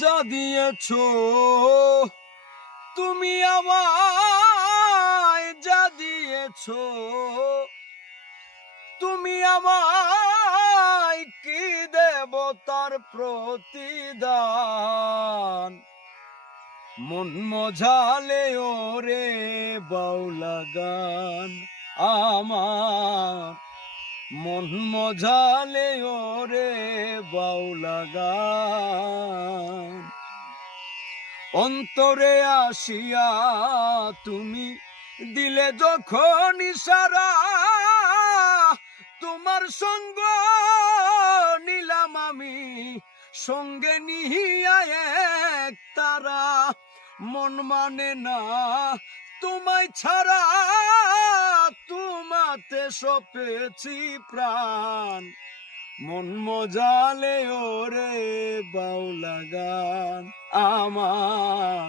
যা দিয়েছো তুমি আমায়, যা দিয়েছো তুমি আমায়, কি দেব তার প্রতিদান। মন মজালে ওরে বাউলা গান আমার, মন মজালে ওরে বাউলা গান। অন্তরে আসিয়া তুমি দিলে যখন ইশারা, তোমার সঙ্গ নিলাম আমি, সঙ্গে নিহিয়া এক তারা। মন মানে না তোমায় ছাড়া, তোমাতে সপেছি প্রাণ। মন মজালে ওরে বাউলা গান আমার,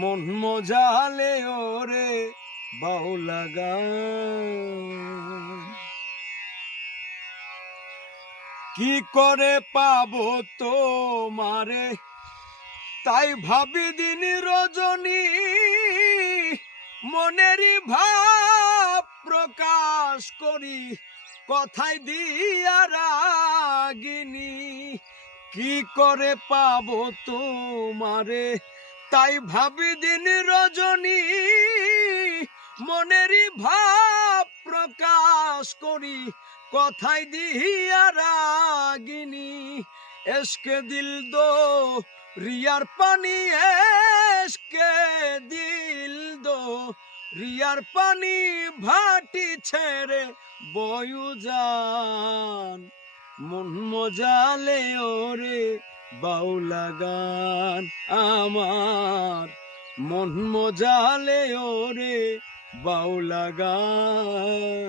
মন মজালে ওরে বাউলা গান। কি করে পাবো তোমারে তাই ভাবি দিন রজনী, মনেরই ভাব প্রকাশ করি কথায় দিয়া রাগিনী। কি করে পাবো তোমারে তাই ভাবি দিন রজনী, মনেরই ভাব প্রকাশ করি কথায় দিয়া রাগিনী। এসকে দিল দো রিয়ার পানি, এসকে দিল দো রিয়ার পানি, ভাটি ছেড়ে বয়ু যান। মন মজালে ওরে বাউলা গান আমার, মন মজালে ওরে বাউলা গান।